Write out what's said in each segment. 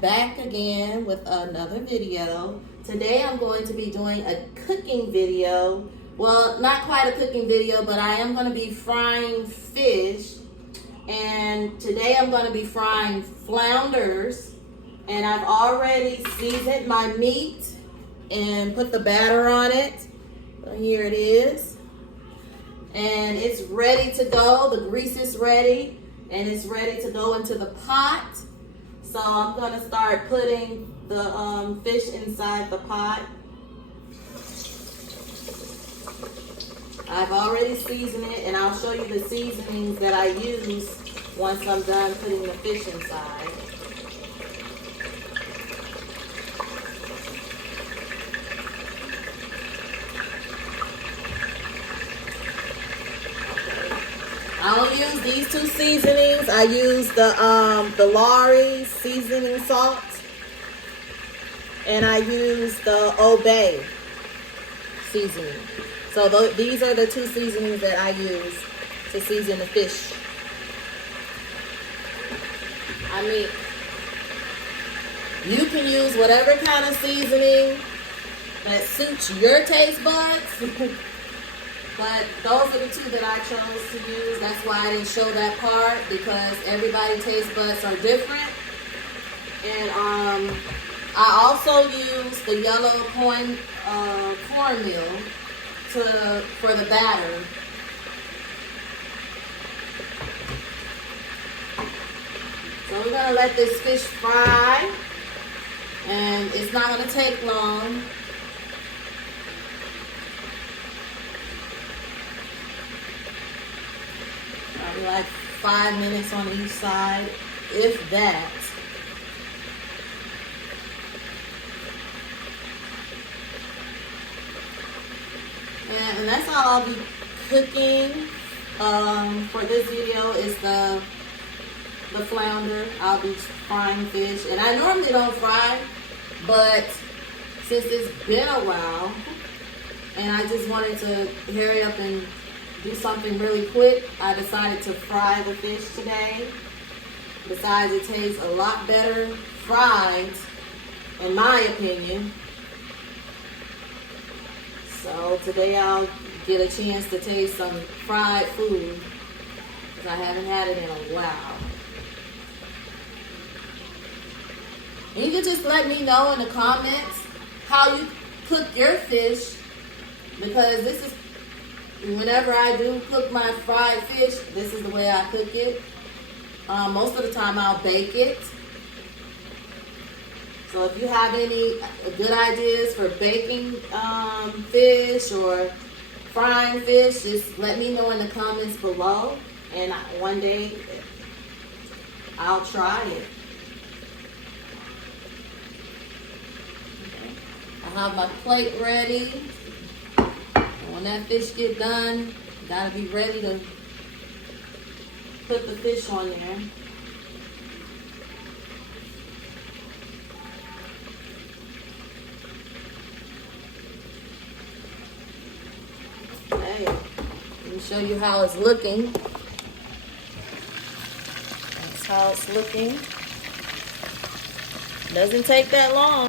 back again with another video. Today I'm going to be doing a cooking video. Well, not quite a cooking video, but I am going to be frying fish. And today I'm going to be frying flounders. And I've already seasoned my meat and put the batter on it. So here it is. And it's ready to go. The grease is ready. And it's ready to go into the pot. So I'm going to start putting the fish inside the pot. I've already seasoned it, and I'll show you the seasonings that I use once I'm done putting the fish inside. I don't use these two seasonings. I use the Lawry seasoning salt, and I use the Obey seasoning. So these are the two seasonings that I use to season the fish. I mean, you can use whatever kind of seasoning that suits your taste buds. But those are the two that I chose to use. That's why I didn't show that part, because everybody's taste buds are different. And I also use the yellow cornmeal for the batter. So we're gonna let this fish fry, and it's not gonna take long. Probably like 5 minutes on each side, if that. And that's all I'll be cooking for this video is the flounder. I'll be frying fish. And I normally don't fry, but since it's been a while, and I just wanted to hurry up and do something really quick, I decided to fry the fish today. Besides, it tastes a lot better fried, in my opinion. So today I'll get a chance to taste some fried food, because I haven't had it in a while. And you can just let me know in the comments how you cook your fish, because this is, whenever I do cook my fried fish, this is the way I cook it. Most of the time I'll bake it. So if you have any good ideas for baking fish or frying fish, just let me know in the comments below. And one day I'll try it. Okay. I have my plate ready. When that fish get done, you gotta be ready to put the fish on there. Okay, let me show you how it's looking. That's how it's looking. Doesn't take that long.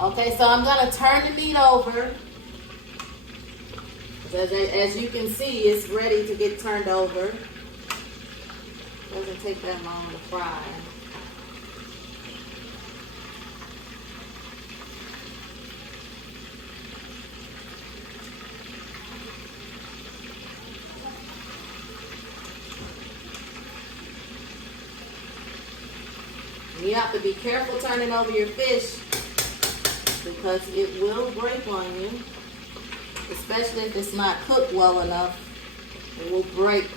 Okay, so I'm gonna turn the meat over. As you can see, it's ready to get turned over. Doesn't take that long to fry. You have to be careful turning over your fish, because it will break on you. Especially if it's not cooked well enough, it will break.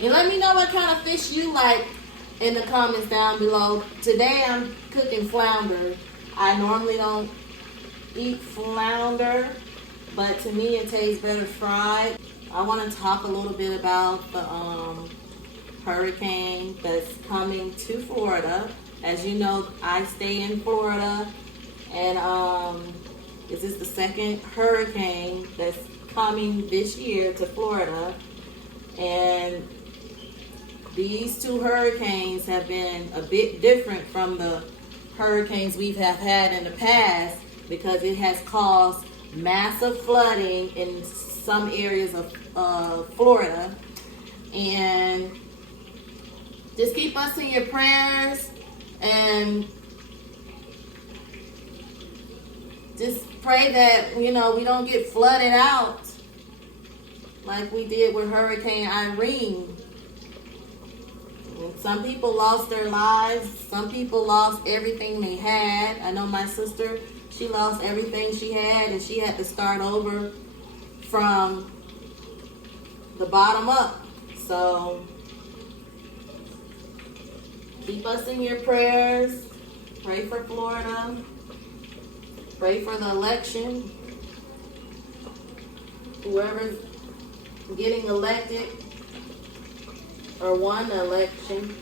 And let me know what kind of fish you like in the comments down below. Today I'm cooking flounder. I normally don't eat flounder, but to me it tastes better fried. I want to talk a little bit about the hurricane that's coming to Florida. As you know, I stay in Florida, and this is the second hurricane that's coming this year to Florida. And these two hurricanes have been a bit different from the hurricanes we have had in the past because it has caused massive flooding in some areas of Florida. And just keep us in your prayers and just pray that, we don't get flooded out like we did with Hurricane Irene. Some people lost their lives. Some people lost everything they had. I know my sister, she lost everything she had and she had to start over from the bottom up. So keep us in your prayers. Pray for Florida. Pray for the election. Whoever's getting elected or won the election,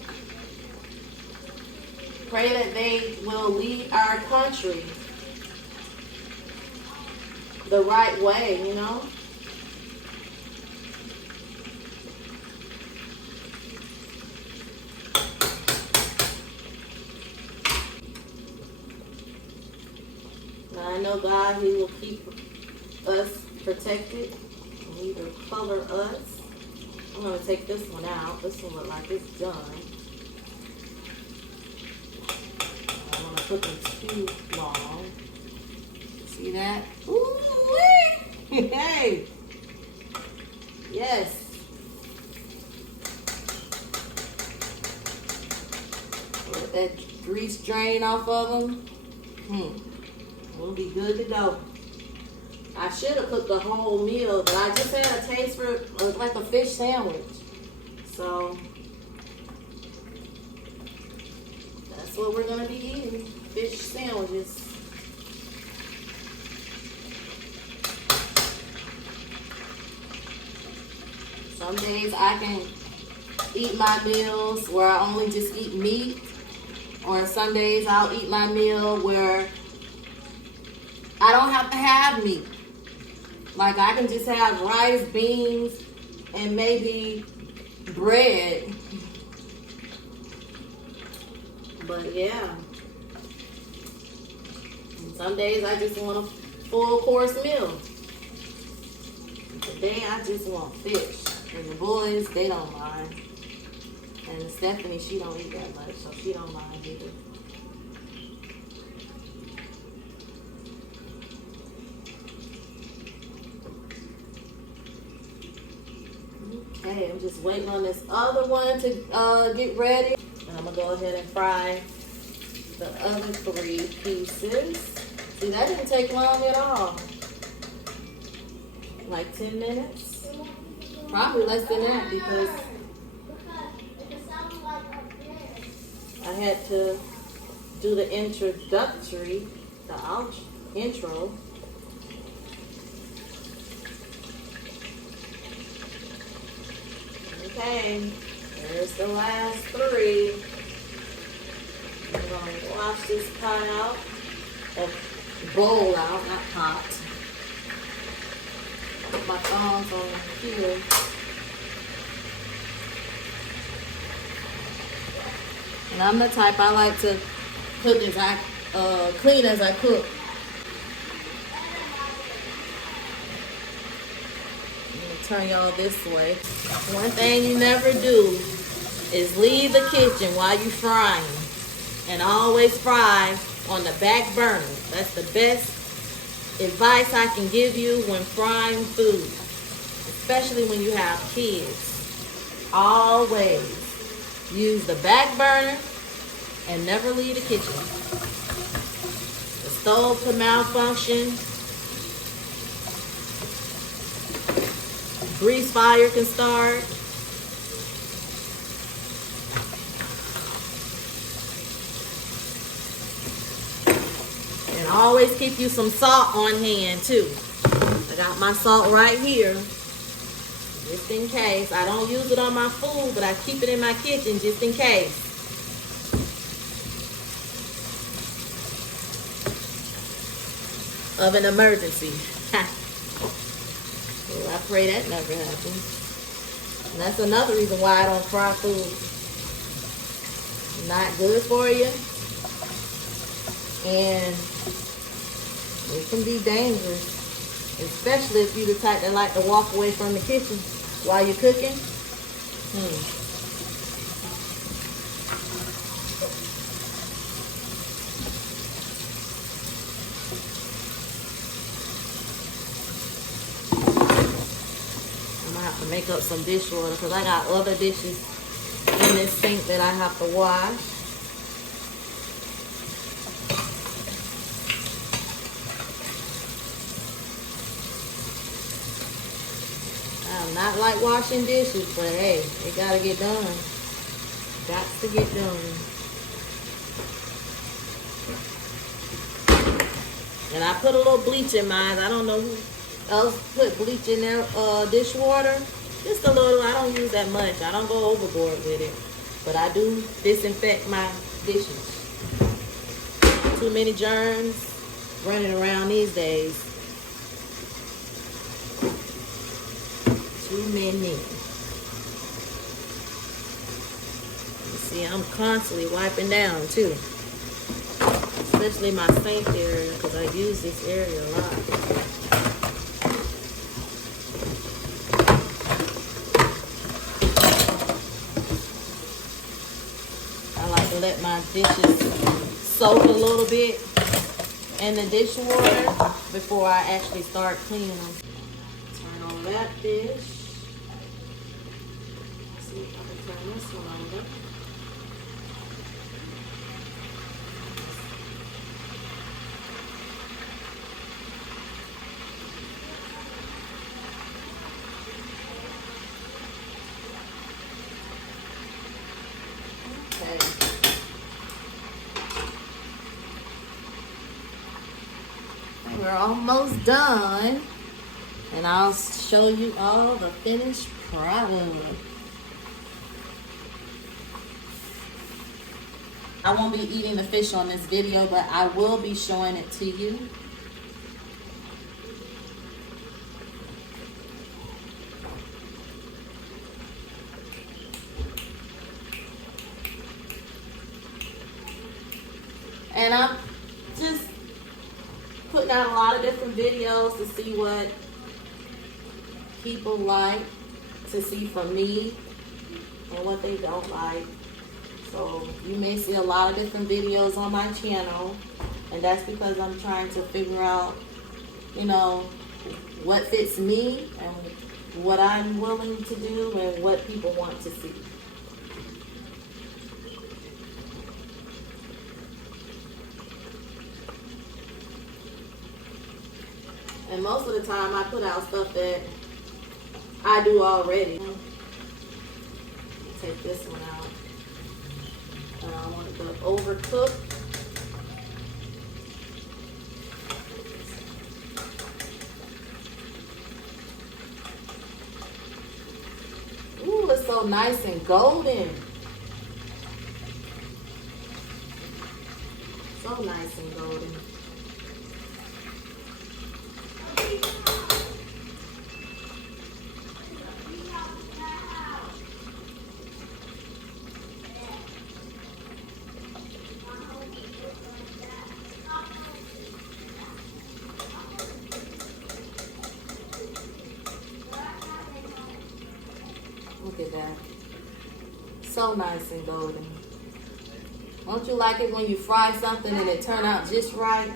pray that they will lead our country the right way, Now, I know God, He will keep us protected and He will cover us. I'm going to take this one out. This one looks like it's done. I don't want to put them too long. See that? Ooh-wee! Hey! Yes. Let that grease drain off of them. We'll be good to go. I should have cooked the whole meal, but I just had a taste for like a fish sandwich. So that's what we're going to be eating, fish sandwiches. Some days I can eat my meals where I only just eat meat, or some days I'll eat my meal where I don't have to have meat. Like I can just have rice, beans, and maybe bread. But yeah. And some days I just want a full course meal. Today I just want fish. And the boys, they don't mind. And Stephanie, she don't eat that much, so she don't mind either. Okay, I'm just waiting on this other one to get ready. And I'm going to go ahead and fry the other 3 pieces. See, that didn't take long at all. Like 10 minutes. Probably less than that because I had to do the intro. Okay, there's the last 3. I'm going to wash this pot out, or bowl out, not pot. Put my thumbs on here. And I'm the type, I like to cook clean as I cook. Turn y'all this way. One thing you never do is leave the kitchen while you're frying. And always fry on the back burner. That's the best advice I can give you when frying food. Especially when you have kids. Always use the back burner and never leave the kitchen. The stove could malfunction. Grease fire can start. And always keep you some salt on hand too. I got my salt right here. Just in case. I don't use it on my food, but I keep it in my kitchen just in case. Of an emergency. Well, I pray that never happens. And that's another reason why I don't fry food. Not good for you. And it can be dangerous. Especially if you're the type that like to walk away from the kitchen while you're cooking. I'm gonna have to make up some dishwater because I got other dishes in this sink that I have to wash. I'm not like washing dishes, but hey, it gotta get done. Got to get done. And I put a little bleach in mine. I don't know who else put bleach in their dishwater. Just a little. I don't use that much. I don't go overboard with it. But I do disinfect my dishes. Too many germs running around these days. Too many. You see, I'm constantly wiping down too. Especially my sink area, because I use this area a lot. I like to let my dishes soak a little bit in the dishwater before I actually start cleaning them. Turn on that dish. See if I can turn this one over. Okay. We're almost done. And I'll show you all the finished product. I won't be eating the fish on this video, but I will be showing it to you. And I'm just putting out a lot of different videos to see what people like to see from me and what they don't like. So you may see a lot of different videos on my channel, and that's because I'm trying to figure out, you know, what fits me and what I'm willing to do and what people want to see. And most of the time I put out stuff that I do already. Take this one out. I don't want it to overcook. Ooh, it's so nice and golden. So nice and golden. Look at that. So nice and golden. Don't you like it when you fry something and it turn out just right?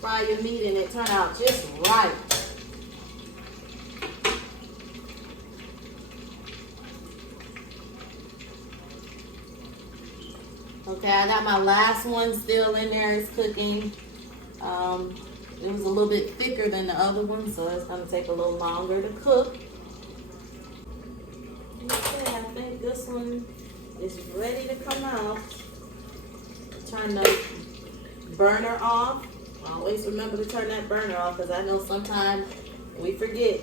Fry your meat and it turn out just right. Okay, I got my last one still in there. It's cooking. It was a little bit thicker than the other one, so it's going to take a little longer to cook. Okay, I think this one is ready to come out. Turn the burner off. Always remember to turn that burner off because I know sometimes we forget.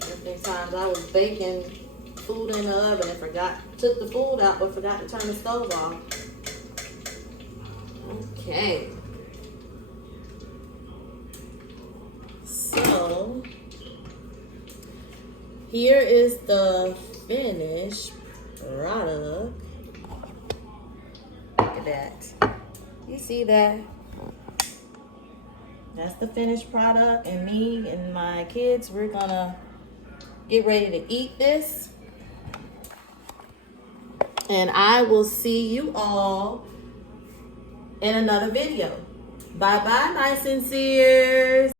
There have been times I was baking food in the oven and took the food out but forgot to turn the stove off. Okay. So here is the finished product. Look at that. You see that? That's the finished product, and me and my kids, we're gonna get ready to eat this. And I will see you all in another video. Bye bye, my sinceres.